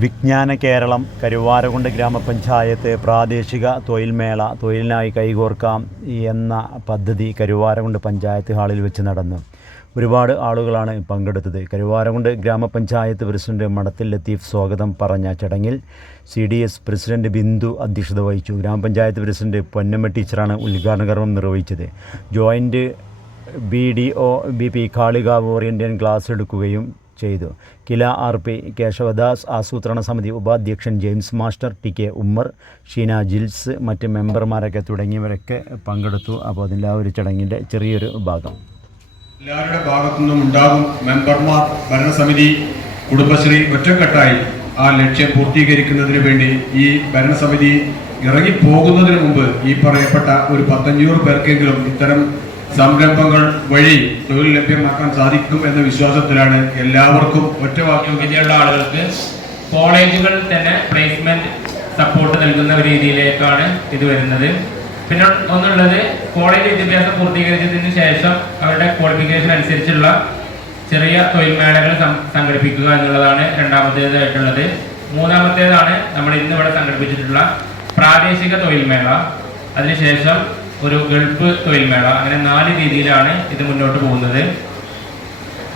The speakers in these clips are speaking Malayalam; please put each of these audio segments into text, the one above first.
വിജ്ഞാന കേരളം കരുവാരകുണ്ട് ഗ്രാമപഞ്ചായത്ത് പ്രാദേശിക തൊഴിൽമേള തൊഴിലിനായി കൈകോർക്കാം എന്ന പദ്ധതി കരുവാരകുണ്ട് പഞ്ചായത്ത് ഹാളിൽ വെച്ച് നടന്നു. ഒരുപാട് ആളുകളാണ് പങ്കെടുത്തത്. കരുവാരകുണ്ട് ഗ്രാമപഞ്ചായത്ത് പ്രസിഡന്റ് മടത്തിൽ ലത്തീഫ് സ്വാഗതം പറഞ്ഞ ചടങ്ങിൽ CDS പ്രസിഡന്റ് ബിന്ദു അധ്യക്ഷത വഹിച്ചു. ഗ്രാമപഞ്ചായത്ത് പ്രസിഡന്റ് പൊന്നമ്മ ടീച്ചറാണ് ഉദ്ഘാടന കർമ്മം നിർവഹിച്ചത്. Joint BDO BP Kalikavu oriental class എടുക്കുകയും ചെയ്തു. കില RP കേശവദാസ്, ആസൂത്രണ സമിതി ഉപാധ്യക്ഷൻ James master, TK Ummer, Sheena Jils, മറ്റ് മെമ്പർമാരൊക്കെ തുടങ്ങിയവരൊക്കെ പങ്കെടുത്തു. അപ്പോൾ അതിൻ്റെ ആ ഒരു ചടങ്ങിൻ്റെ ചെറിയൊരു ഭാഗം എല്ലാവരുടെ ഭാഗത്തുനിന്നും ഉണ്ടാകും. മെമ്പർമാർ, ഭരണസമിതി, കുടുംബശ്രീ ഒറ്റക്കെട്ടായി ആ ലക്ഷ്യം പൂർത്തീകരിക്കുന്നതിന് വേണ്ടി ഈ ഭരണസമിതി ഇറങ്ങിപ്പോകുന്നതിന് മുമ്പ് ഈ പറയപ്പെട്ട ഒരു 1500 പേർക്കെങ്കിലും ഇത്തരം സംരംഭങ്ങൾ വഴി തൊഴിൽ ലഭ്യമാക്കാൻ സാധിക്കും എന്ന വിശ്വാസത്തിലാണ് എല്ലാവർക്കും. യോഗ്യതയുള്ള ആളുകൾക്ക് കോളേജുകളിൽ തന്നെ പ്ലേസ്മെന്റ് സപ്പോർട്ട് നൽകുന്ന ഒരു രീതിയിലേക്കാണ് ഇത് വരുന്നത്. പിന്നെ ഒന്നുള്ളത്, കോളേജ് വിദ്യാഭ്യാസം പൂർത്തീകരിച്ചതിന് ശേഷം അവരുടെ ക്വാളിഫിക്കേഷൻ അനുസരിച്ചുള്ള ചെറിയ തൊഴിൽ മേളകൾ സംഘടിപ്പിക്കുക എന്നുള്ളതാണ് രണ്ടാമത്തേതായിട്ടുള്ളത്. മൂന്നാമത്തേതാണ് നമ്മൾ ഇന്നിവിടെ സംഘടിപ്പിച്ചിട്ടുള്ള പ്രാദേശിക തൊഴിൽ മേള, അതിനുശേഷം ഒരു ഗൾഫ് തൊഴിൽ മേള. അങ്ങനെ 4 രീതിയിലാണ് ഇത് മുന്നോട്ട് പോകുന്നത്.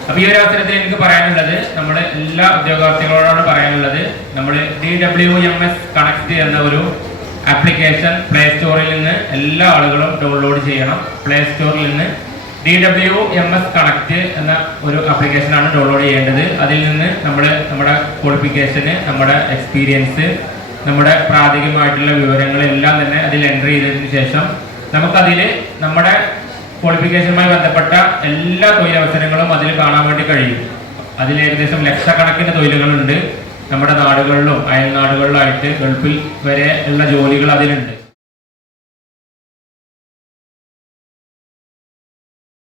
അപ്പോൾ ഈ ഒരു അവസരത്തിൽ എനിക്ക് പറയാനുള്ളത്, നമ്മുടെ എല്ലാ ഉദ്യോഗാർത്ഥികളോടാണ് പറയാനുള്ളത്, നമ്മൾ DWMS കണക്ട് എന്ന ഒരു ആപ്ലിക്കേഷൻ പ്ലേ സ്റ്റോറിൽ നിന്ന് എല്ലാ ആളുകളും ഡൗൺലോഡ് ചെയ്യണം. പ്ലേ സ്റ്റോറിൽ നിന്ന് DWMS കണക്ട് എന്ന ഒരു ആപ്ലിക്കേഷനാണ് ഡൗൺലോഡ് ചെയ്യേണ്ടത്. അതിൽ നിന്ന് നമ്മുടെ ക്വാളിഫിക്കേഷന്, നമ്മുടെ എക്സ്പീരിയൻസ്, നമ്മുടെ പ്രാഥമികമായിട്ടുള്ള വിവരങ്ങളെല്ലാം തന്നെ അതിൽ എൻ്റർ ചെയ്തതിന് ശേഷം നമുക്കതിൽ നമ്മുടെ ക്വാളിഫിക്കേഷനുമായി ബന്ധപ്പെട്ട എല്ലാ തൊഴിലവസരങ്ങളും അതിൽ കാണാൻ വേണ്ടി കഴിയും. അതിൽ ഏകദേശം ലക്ഷക്കണക്കിന് തൊഴിലുകളുണ്ട്. നമ്മുടെ നാടുകളിലും അയൽ നാടുകളിലായിട്ട് ഗൾഫിൽ വരെ ഉള്ള ജോലികൾ അതിലുണ്ട്.